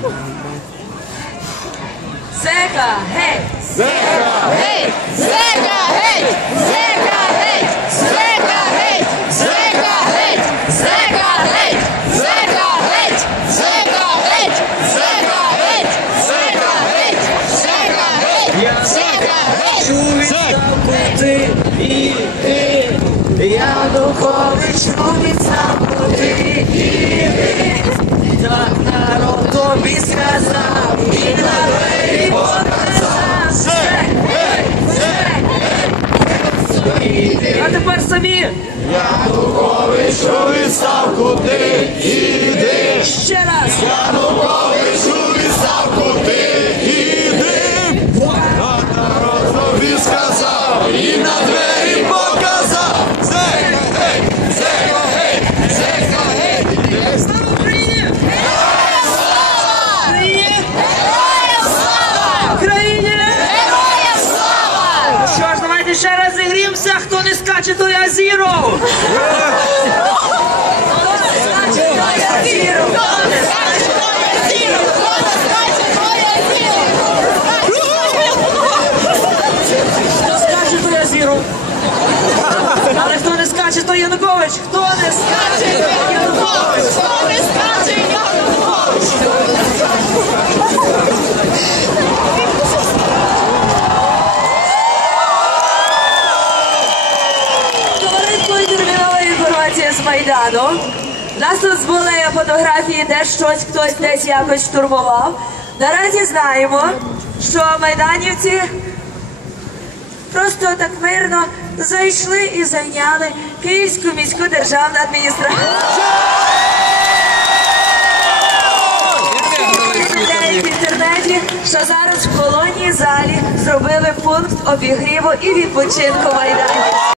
Зека, гей! Гей! Зека геть! Зека геть! Зека геть! Зека геть! Зека геть! Зека геть! Зека геть! Зека геть! Зека геть! Зека геть! Зека геть! відставку ти і ти. Янукович у відставку ти і ти. А тепер самі. Я духовичу висавку ти йди. Ще Хто скаче, то я зіро! Але хто не скаче, то Янукович! Хто не скаче, то Янукович! Хто не скаче, Янукович! Коротко і термінова інформація з Майдану. Нас тут були фотографії, де щось хтось десь якось штурмував. Наразі знаємо, що майданівці просто так мирно зайшли і зайняли Київську міську державну адміністрацію. Що зараз в колонії залі зробили пункт обігріву і відпочинку майданів.